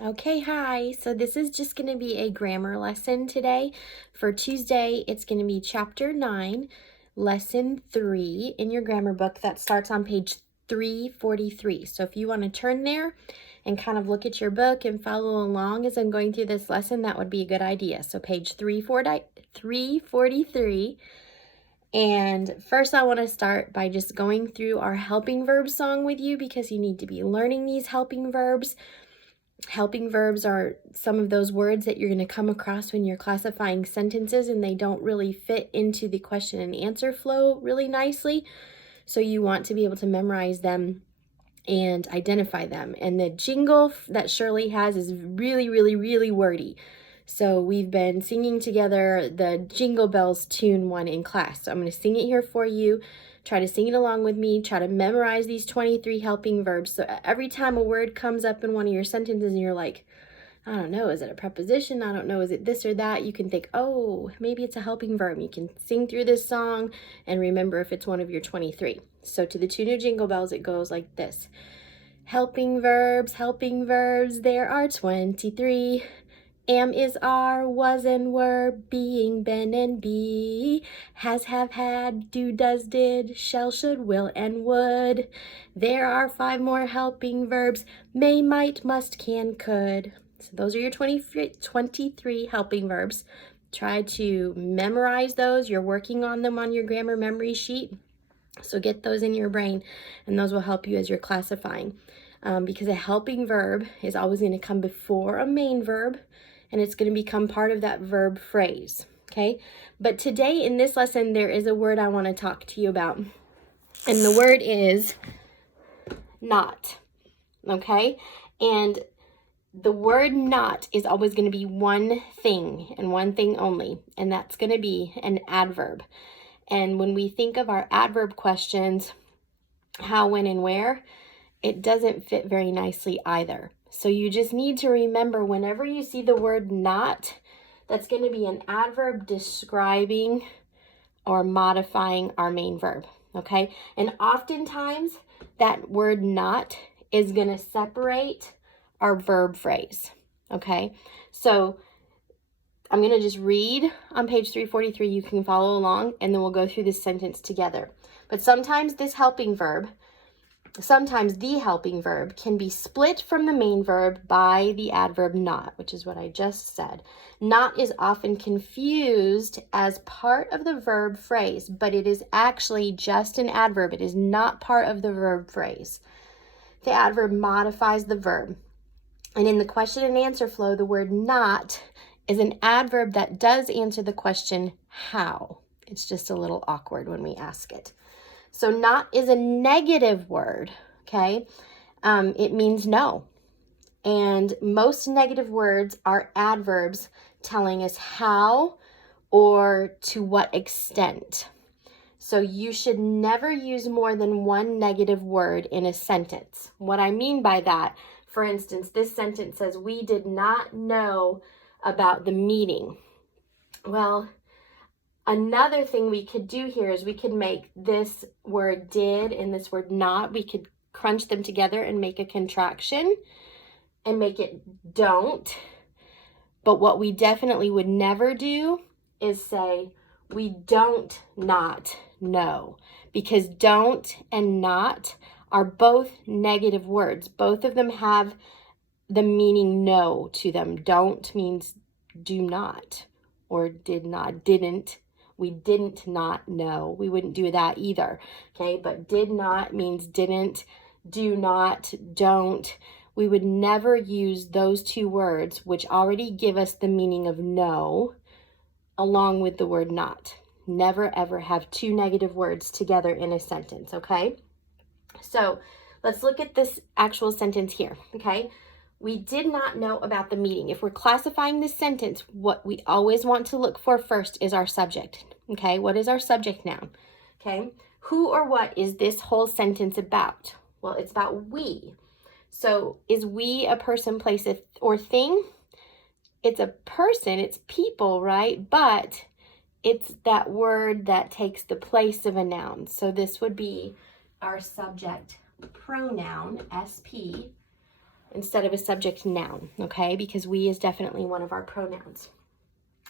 Okay, hi. So this is just going to be a grammar lesson today. For Tuesday, it's going to be chapter 9, lesson 3 in your grammar book. That starts on page 343. So if you want to turn there and kind of look at your book and follow along as I'm going through this lesson, that would be a good idea. So page 343. And first I want to start by just going through our helping verbs song with you because you need to be learning these helping verbs. Helping verbs are some of those words that you're going to come across when you're classifying sentences and they don't really fit into the question and answer flow really nicely. So you want to be able to memorize them and identify them. And the jingle that Shirley has is really, really, really wordy. So we've been singing together the Jingle Bells tune one in class. So I'm going to sing it here for you. Try to sing it along with me. Try to memorize these 23 helping verbs. So every time a word comes up in one of your sentences and you're like, I don't know, is it a preposition? I don't know, is it this or that? You can think, oh, maybe it's a helping verb. You can sing through this song and remember if it's one of your 23. So to the tune of Jingle Bells, it goes like this. Helping verbs, there are 23. Am is are, was and were, being, been and be, has, have, had, do, does, did, shall, should, will, and would. There are 5 more helping verbs, may, might, must, can, could. So those are your 23 helping verbs. Try to memorize those. You're working on them on your grammar memory sheet. So get those in your brain, and those will help you as you're classifying. Because a helping verb is always going to come before a main verb, and it's going to become part of that verb phrase, okay? But today in this lesson, there is a word I want to talk to you about, and the word is not, okay? And the word not is always going to be one thing and one thing only, and that's going to be an adverb. And when we think of our adverb questions, how, when, and where, it doesn't fit very nicely either. So you just need to remember whenever you see the word not, that's going to be an adverb describing or modifying our main verb, okay? And oftentimes that word not is going to separate our verb phrase, okay? So I'm going to just read on page 343. You can follow along, and then we'll go through this sentence together. But sometimes the helping verb can be split from the main verb by the adverb not, which is what I just said. Not is often confused as part of the verb phrase, but it is actually just an adverb. It is not part of the verb phrase. The adverb modifies the verb. And in the question and answer flow, the word not is an adverb that does answer the question how. It's just a little awkward when we ask it. So not is a negative word, okay? It means no. And most negative words are adverbs telling us how or to what extent. So you should never use more than one negative word in a sentence. What I mean by that, for instance, this sentence says, we did not know about the meeting. Well, another thing we could do here is we could make this word did and this word not, we could crunch them together and make a contraction and make it don't. But what we definitely would never do is say, we don't not know, because don't and not are both negative words. Both of them have the meaning no to them. Don't means do not, or did not, didn't. We didn't not know. We wouldn't do that either, okay? But did not means didn't, do not, don't. We would never use those two words, which already give us the meaning of no, along with the word not. Never, ever have two negative words together in a sentence, okay? So let's look at this actual sentence here, okay? We did not know about the meeting. If we're classifying this sentence, what we always want to look for first is our subject, okay? What is our subject noun, okay? Who or what is this whole sentence about? Well, it's about we. So is we a person, place, or thing? It's a person, it's people, right? But it's that word that takes the place of a noun. So this would be our subject pronoun, SP. instead of a subject noun, okay? Because we is definitely one of our pronouns,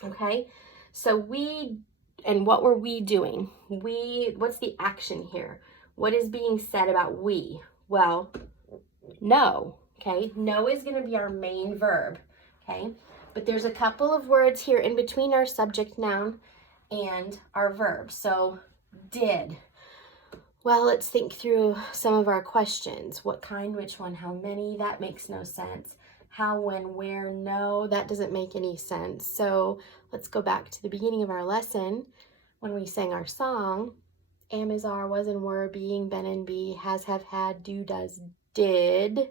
okay? So we, and what were we doing? What's the action here? What is being said about we? Well, know, okay? Know is going to be our main verb, okay? But there's a couple of words here in between our subject noun and our verb. So did. Well, let's think through some of our questions. What kind, which one, how many? That makes no sense. How, when, where, no, that doesn't make any sense. So let's go back to the beginning of our lesson when we sang our song. Am is, are, was and were, being, been and be, has, have, had, do, does, did.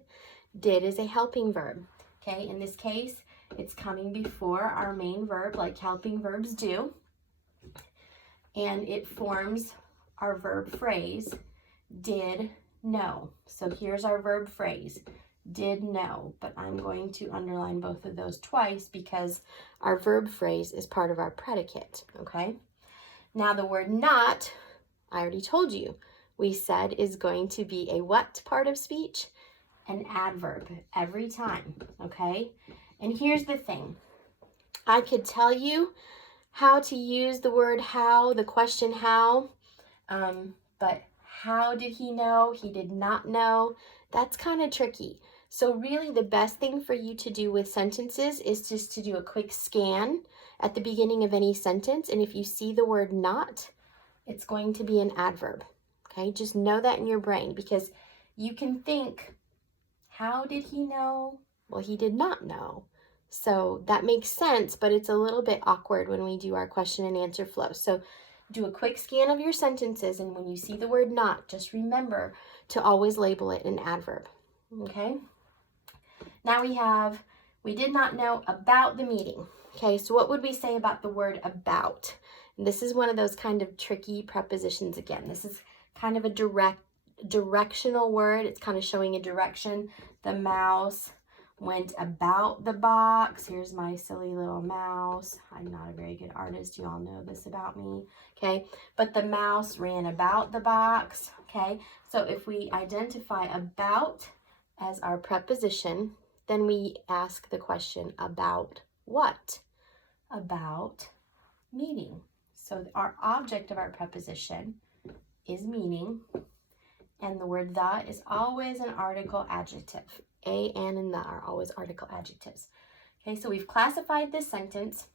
Did is a helping verb. Okay, in this case, it's coming before our main verb like helping verbs do. And it forms our verb phrase, did know. So here's our verb phrase, did know, but I'm going to underline both of those twice because our verb phrase is part of our predicate, okay? Now the word not, I already told you, we said is going to be a what part of speech? An adverb every time, okay? And here's the thing. I could tell you how to use the word how, the question how, but how did he know? He did not know. That's kind of tricky. So really the best thing for you to do with sentences is just to do a quick scan at the beginning of any sentence. And if you see the word not, it's going to be an adverb. Okay, just know that in your brain because you can think, how did he know? Well, he did not know. So that makes sense, but it's a little bit awkward when we do our question and answer flow. So do a quick scan of your sentences, and when you see the word not, just remember to always label it an adverb, okay? Now we did not know about the meeting, okay? So what would we say about the word about? And this is one of those kind of tricky prepositions again. This is kind of a directional word. It's kind of showing a direction. The mouse went about the box. Here's my silly little mouse. I'm not a very good artist. You all know this about me, okay? But the mouse ran about the box, okay? So if we identify about as our preposition, then we ask the question about what? About meeting. So our object of our preposition is meaning, and the word the is always an article adjective. A, and the are always article adjectives. Okay, so we've classified this sentence.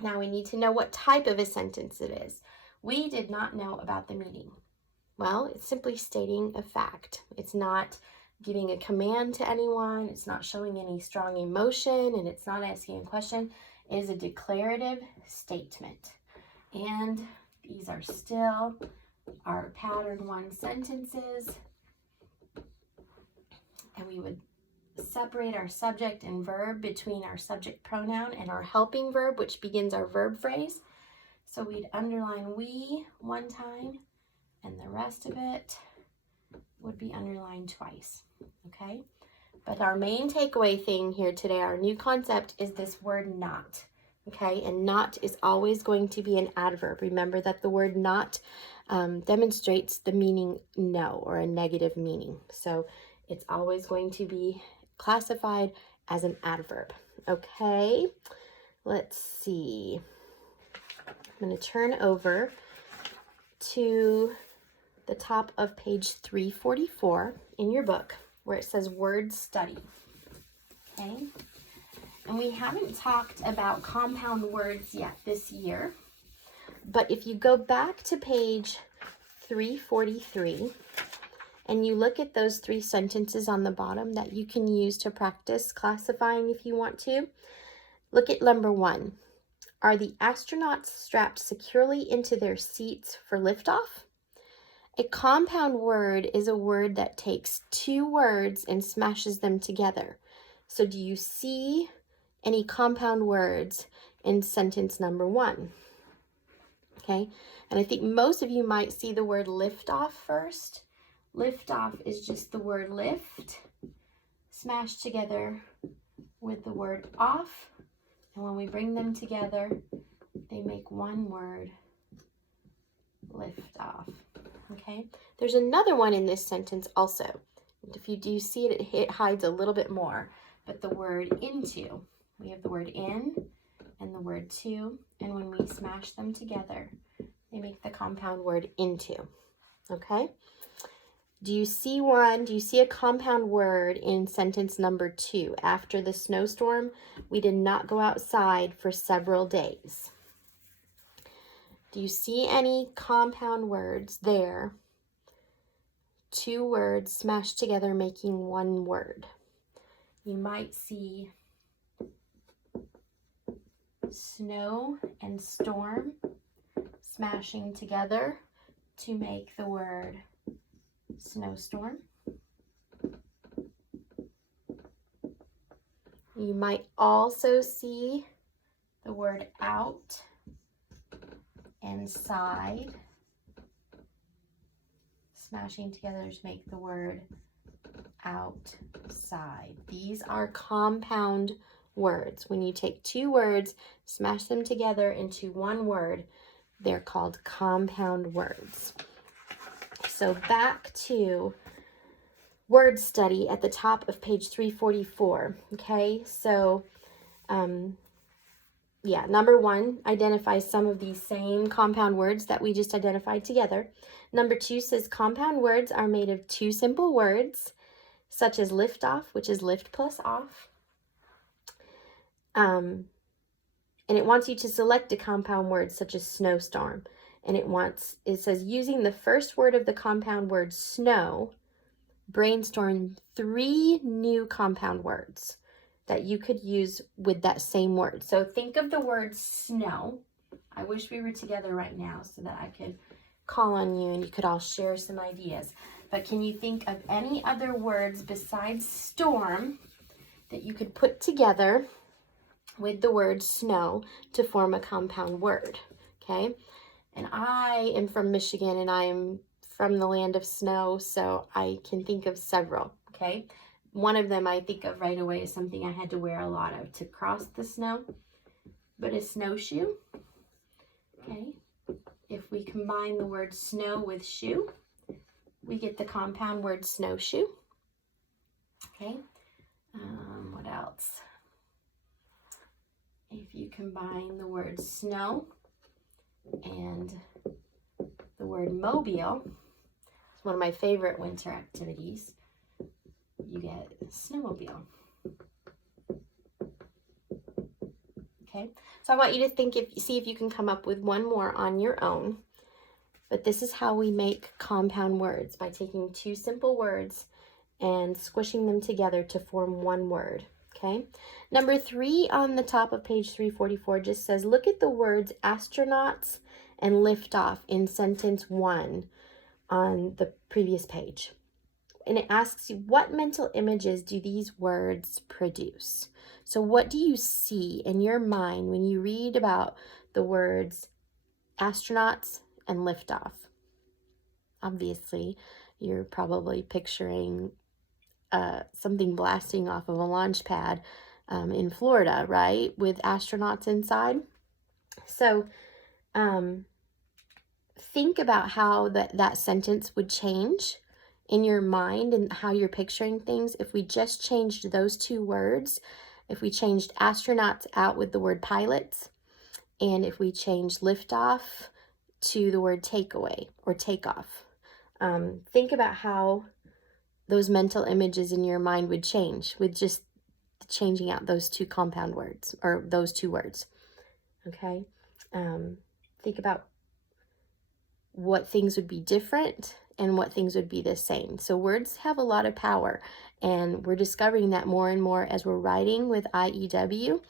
Now we need to know what type of a sentence it is. We did not know about the meeting. Well, it's simply stating a fact. It's not giving a command to anyone. It's not showing any strong emotion, and it's not asking a question. It is a declarative statement. And these are still our pattern 1 sentences. And we would separate our subject and verb between our subject pronoun and our helping verb, which begins our verb phrase. So we'd underline we one time, and the rest of it would be underlined twice, okay? But our main takeaway thing here today, our new concept, is this word not, okay? And not is always going to be an adverb. Remember that the word not demonstrates the meaning no, or a negative meaning. So it's always going to be classified as an adverb. Okay, let's see. I'm going to turn over to the top of page 344 in your book where it says word study. Okay, and we haven't talked about compound words yet this year, but if you go back to page 343, and you look at those 3 sentences on the bottom that you can use to practice classifying if you want to. Look at number 1. Are the astronauts strapped securely into their seats for liftoff? A compound word is a word that takes 2 words and smashes them together. So do you see any compound words in sentence number 1? Okay, and I think most of you might see the word liftoff first. Liftoff is just the word lift smashed together with the word off. And when we bring them together, they make one word, liftoff. Okay? There's another one in this sentence also. If you do see it, it hides a little bit more. But the word into, we have the word in and the word to, and when we smash them together, they make the compound word into, okay? Do you see one? Do you see a compound word in sentence number 2? After the snowstorm, we did not go outside for several days. Do you see any compound words there? 2 words smashed together making one word. You might see snow and storm smashing together to make the word snowstorm. You might also see the word out and side smashing together to make the word outside. These are compound words. When you take 2 words, smash them together into one word, they're called compound words. So back to word study at the top of page 344. Okay, so number 1 identifies some of these same compound words that we just identified together. Number 2 says compound words are made of 2 simple words, such as lift off, which is lift plus off. And it wants you to select a compound word such as snowstorm. And it says using the first word of the compound word snow, brainstorm 3 new compound words that you could use with that same word. So think of the word snow. I wish we were together right now so that I could call on you and you could all share some ideas. But can you think of any other words besides storm that you could put together with the word snow to form a compound word? Okay. And I am from Michigan and I am from the land of snow, so I can think of several. Okay. One of them I think of right away is something I had to wear a lot of to cross the snow, but a snowshoe. Okay. If we combine the word snow with shoe, we get the compound word snowshoe. Okay. What else? If you combine the word snow and the word mobile, it's one of my favorite winter activities, you get snowmobile. Okay, so I want you to see if you can come up with one more on your own. But this is how we make compound words, by taking 2 simple words and squishing them together to form one word. Okay, number 3 on the top of page 344 just says, look at the words astronauts and liftoff in sentence 1 on the previous page. And it asks you, what mental images do these words produce? So what do you see in your mind when you read about the words astronauts and liftoff? Obviously, you're probably picturing something blasting off of a launch pad in Florida, right? With astronauts inside. So think about how that sentence would change in your mind and how you're picturing things if we just changed those 2 words. If we changed astronauts out with the word pilots, and if we changed liftoff to the word takeaway or takeoff. Think about how those mental images in your mind would change with just changing out those 2 compound words, or those 2 words. Okay. Think about what things would be different and what things would be the same. So words have a lot of power, and we're discovering that more and more as we're writing with IEW,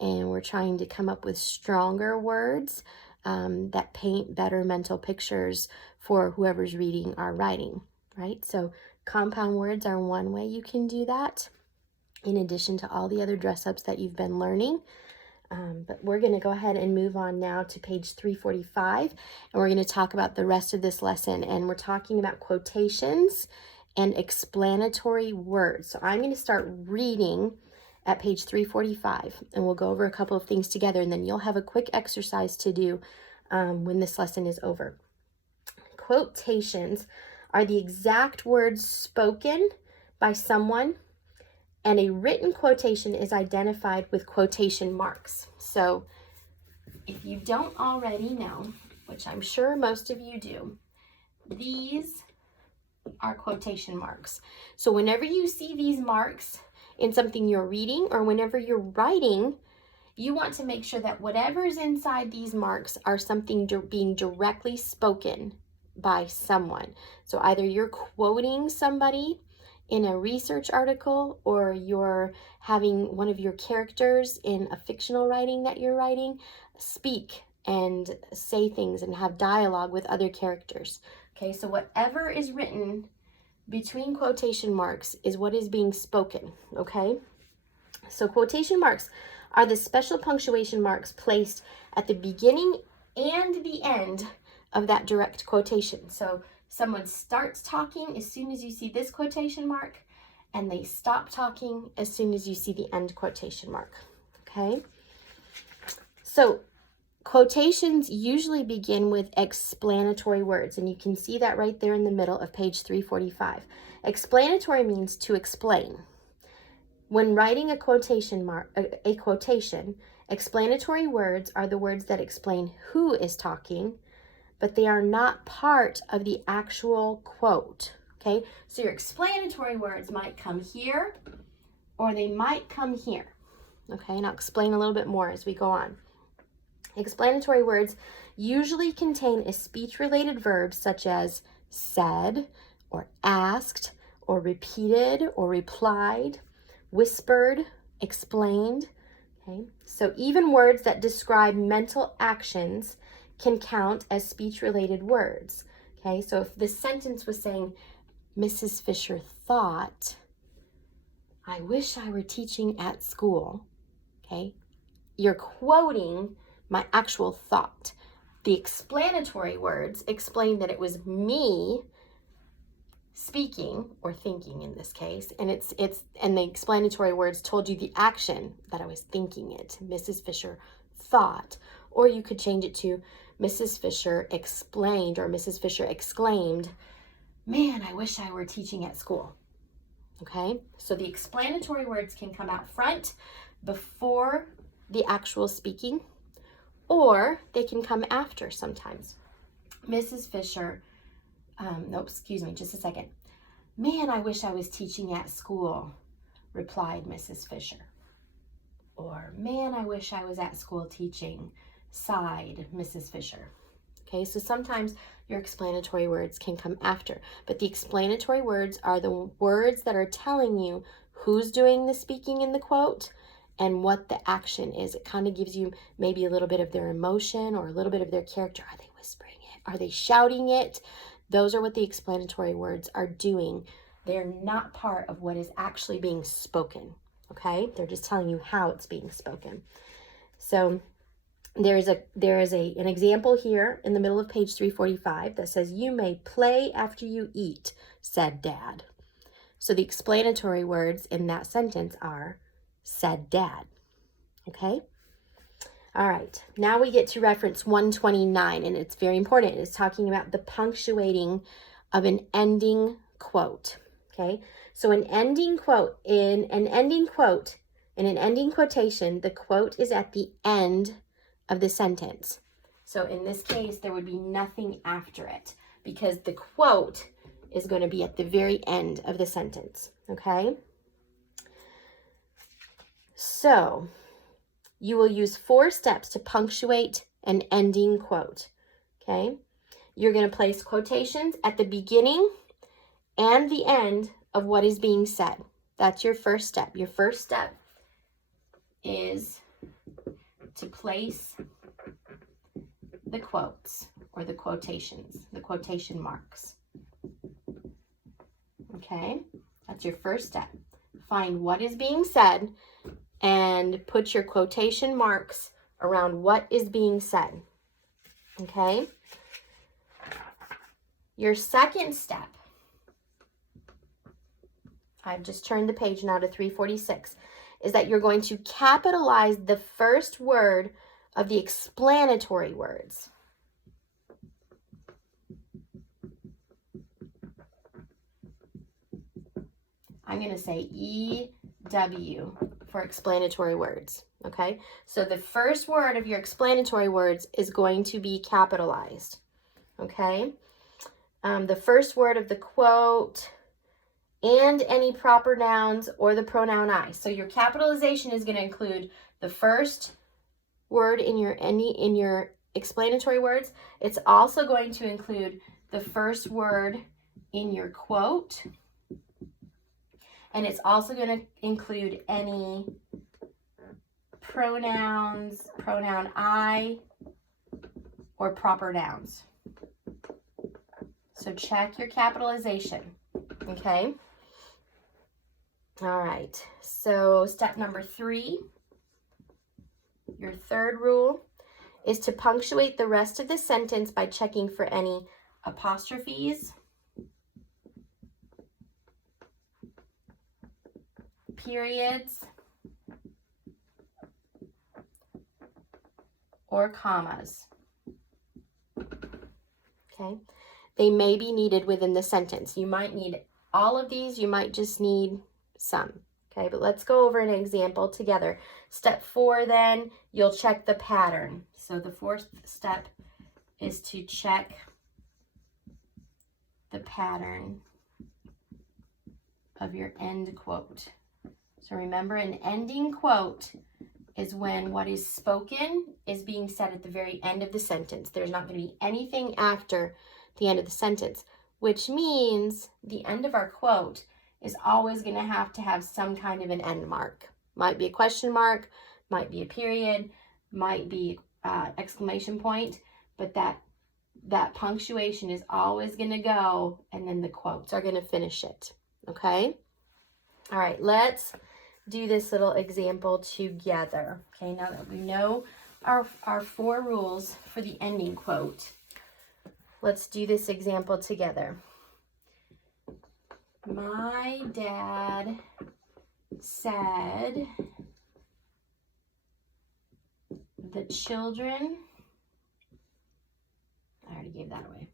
and we're trying to come up with stronger words that paint better mental pictures for whoever's reading our writing, right? So compound words are one way you can do that, in addition to all the other dress-ups that you've been learning. But we're going to go ahead and move on now to page 345, and we're going to talk about the rest of this lesson, and we're talking about quotations and explanatory words. So I'm going to start reading at page 345, and we'll go over a couple of things together, and then you'll have a quick exercise to do when this lesson is over. Quotations are the exact words spoken by someone, and a written quotation is identified with quotation marks. So if you don't already know, which I'm sure most of you do, these are quotation marks. So whenever you see these marks in something you're reading or whenever you're writing, you want to make sure that whatever's inside these marks are something being directly spoken by someone. So either you're quoting somebody in a research article, or you're having one of your characters in a fictional writing that you're writing speak and say things and have dialogue with other characters. Okay, so whatever is written between quotation marks is what is being spoken, okay? So quotation marks are the special punctuation marks placed at the beginning and the end of that direct quotation. So someone starts talking as soon as you see this quotation mark, and they stop talking as soon as you see the end quotation mark, okay? So quotations usually begin with explanatory words, and you can see that right there in the middle of page 345. Explanatory means to explain. When writing a quotation, explanatory words are the words that explain who is talking, but they are not part of the actual quote, okay? So your explanatory words might come here, or they might come here, okay? And I'll explain a little bit more as we go on. Explanatory words usually contain a speech-related verb such as said, or asked, or repeated, or replied, whispered, explained, okay? So even words that describe mental actions can count as speech-related words, okay? So if this sentence was saying, Mrs. Fisher thought, I wish I were teaching at school, okay? You're quoting my actual thought. The explanatory words explain that it was me speaking, or thinking in this case, and and the explanatory words told you the action that I was thinking it. Mrs. Fisher thought, or you could change it to Mrs. Fisher explained, or Mrs. Fisher exclaimed, man, I wish I were teaching at school. Okay, so the explanatory words can come out front before the actual speaking, or they can come after sometimes. Mrs. Fisher, excuse me, just a second. Man, I wish I was teaching at school, replied Mrs. Fisher. Or, man, I wish I was at school teaching, sighed Mrs. Fisher. Okay, so sometimes your explanatory words can come after, but the explanatory words are the words that are telling you who's doing the speaking in the quote and what the action is. It kind of gives you maybe a little bit of their emotion or a little bit of their character. Are they whispering it? Are they shouting it? Those are what the explanatory words are doing. They're not part of what is actually being spoken, okay? They're just telling you how it's being spoken. So there is an example here in the middle of page 345 that says, you may play after you eat, said Dad. So the explanatory words in that sentence are, said Dad, okay? All right, now we get to reference 129, and it's very important. It's talking about the punctuating of an ending quote, okay? So in an ending quotation, the quote is at the end of the sentence. So in this case, there would be nothing after it because the quote is going to be at the very end of the sentence, okay? So you will use 4 steps to punctuate an ending quote, okay? You're going to place quotations at the beginning and the end of what is being said. That's your first step. Your first step is to place the quotes or the quotations, the quotation marks. Okay, that's your first step. Find what is being said and put your quotation marks around what is being said. Okay? Your second step, I've just turned the page now to 346, is that you're going to capitalize the first word of the explanatory words. I'm going to say EW for explanatory words, okay? So the first word of your explanatory words is going to be capitalized, okay? The first word of the quote and any proper nouns or the pronoun I. So your capitalization is going to include the first word in your explanatory words. It's also going to include the first word in your quote. And it's also going to include any pronouns, pronoun I, or proper nouns. So check your capitalization, okay? All right, so step number 3, your third rule is to punctuate the rest of the sentence by checking for any apostrophes, periods, or commas. Okay, they may be needed within the sentence. You might need all of these, you might just need some. Okay, but let's go over an example together. Step 4, then, you'll check the pattern. So the fourth step is to check the pattern of your end quote. So remember, an ending quote is when what is spoken is being said at the very end of the sentence. There's not going to be anything after the end of the sentence, which means the end of our quote is always going to have some kind of an end mark. Might be a question mark, might be a period, might be exclamation point, but that punctuation is always going to go, and then the quotes are going to finish it, okay? All right, let's do this little example together. Okay, now that we know our 4 rules for the ending quote, let's do this example together. My dad said the children, I already gave that away,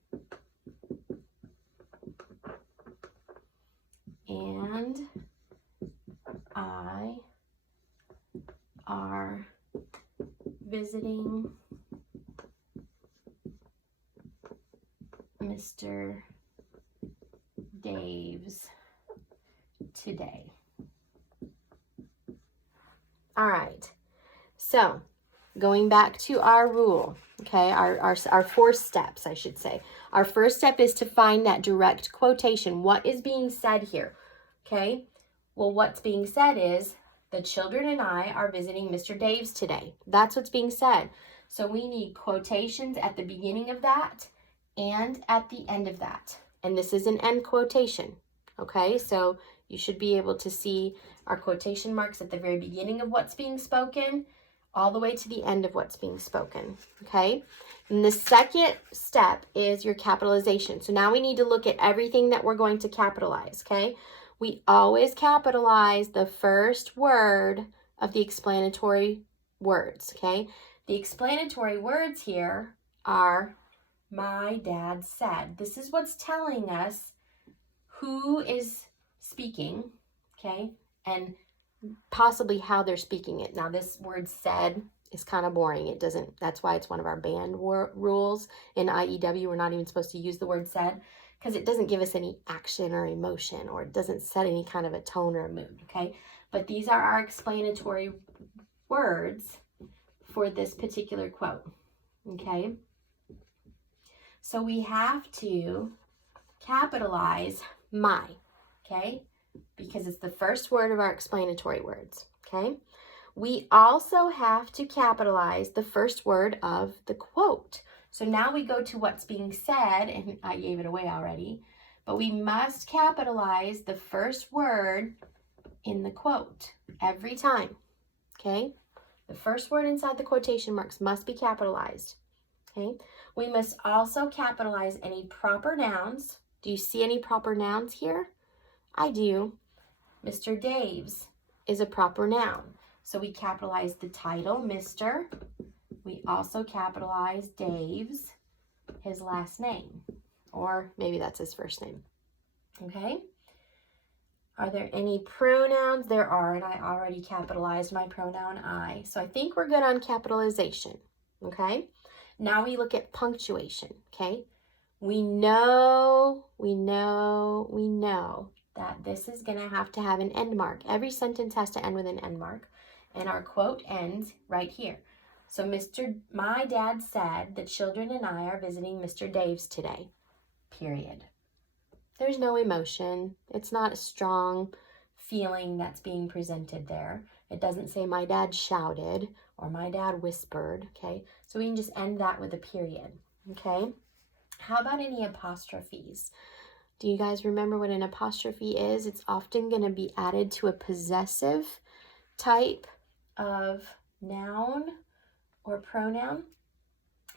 and I are visiting Mr. Dave's today. All right, so going back to our rule, okay, our 4 steps, I should say. Our first step is to find that direct quotation. What is being said here, okay? Well, what's being said is, the children and I are visiting Mr. Dave's today. That's what's being said. So we need quotations at the beginning of that and at the end of that. And this is an end quotation, okay? So you should be able to see our quotation marks at the very beginning of what's being spoken, all the way to the end of what's being spoken, okay? And the second step is your capitalization. So now we need to look at everything that we're going to capitalize, okay? We always capitalize the first word of the explanatory words, okay? The explanatory words here are my dad said. This is what's telling us who is speaking, okay? And possibly how they're speaking it. Now, this word said is kind of boring. It doesn't, that's why it's one of our banned rules. In IEW, we're not even supposed to use the word said, because it doesn't give us any action or emotion, or it doesn't set any kind of a tone or a mood, okay? But these are our explanatory words for this particular quote, okay? So we have to capitalize my, okay? Because it's the first word of our explanatory words, okay? We also have to capitalize the first word of the quote. So now we go to what's being said, and I gave it away already, but we must capitalize the first word in the quote every time, okay? The first word inside the quotation marks must be capitalized, okay? We must also capitalize any proper nouns. Do you see any proper nouns here? I do. Mr. Dave's is a proper noun. So we capitalize the title, Mr. We also capitalize Dave's, his last name, or maybe that's his first name, okay? Are there any pronouns? There are, and I already capitalized my pronoun I. So I think we're good on capitalization, okay? Now we look at punctuation, okay? We know that this is going to have an end mark. Every sentence has to end with an end mark, and our quote ends right here. So my dad said the children and I are visiting Mr. Dave's today, period. There's no emotion. It's not a strong feeling that's being presented there. It doesn't say my dad shouted or my dad whispered, okay? So we can just end that with a period, okay? How about any apostrophes? Do you guys remember what an apostrophe is? It's often going to be added to a possessive type of noun or pronoun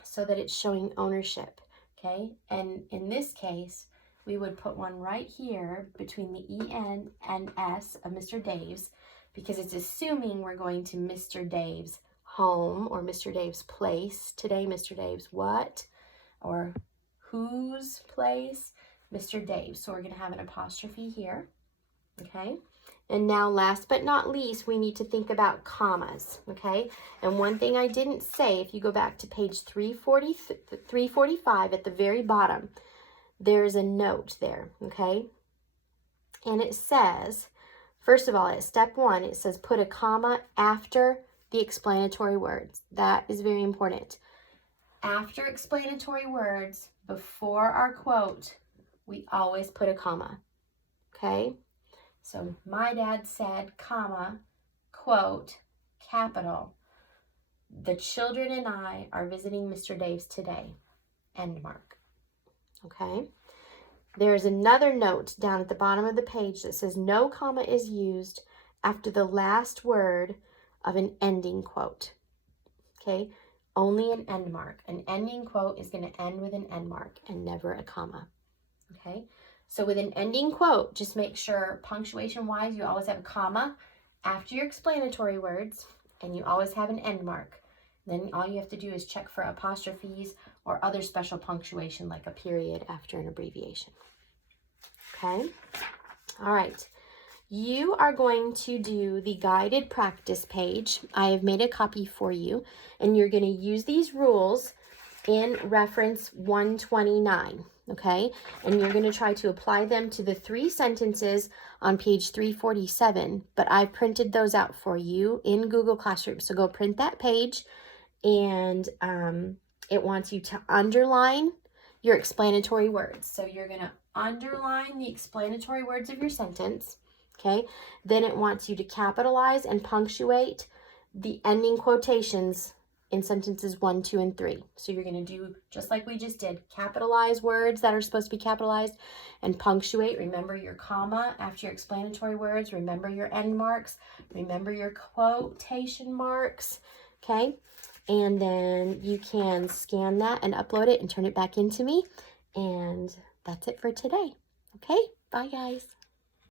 so that it's showing ownership, okay? And in this case, we would put one right here between the E-N and S of Mr. Dave's because it's assuming we're going to Mr. Dave's home or Mr. Dave's place. Today, Mr. Dave's what? Or whose place? Mr. Dave. So we're going to have an apostrophe here, okay? And now last but not least, we need to think about commas, okay? And one thing I didn't say, if you go back to page 345 at the very bottom, there's a note there, okay? And it says, first of all, at step 1, it says put a comma after the explanatory words. That is very important. After explanatory words, before our quote, we always put a comma, okay? So my dad said, comma, quote, capital, the children and I are visiting Mr. Dave's today, end mark, okay? There's another note down at the bottom of the page that says no comma is used after the last word of an ending quote, okay? Only an end mark. An ending quote is going to end with an end mark and never a comma, okay? So with an ending quote, just make sure punctuation-wise you always have a comma after your explanatory words and you always have an end mark. Then all you have to do is check for apostrophes or other special punctuation like a period after an abbreviation. Okay? All right. You are going to do the guided practice page. I have made a copy for you, and you're going to use these rules in reference 129, okay? And you're going to try to apply them to the 3 sentences on page 347, but I printed those out for you in Google Classroom. So go print that page, and it wants you to underline your explanatory words. So you're going to underline the explanatory words of your sentence, okay? Then it wants you to capitalize and punctuate the ending quotations in sentences 1, 2, and 3. So you're going to do just like we just did, capitalize words that are supposed to be capitalized and punctuate. Remember your comma after your explanatory words. Remember your end marks. Remember your quotation marks, okay? And then you can scan that and upload it and turn it back into me. And that's it for today. Okay? Bye, guys.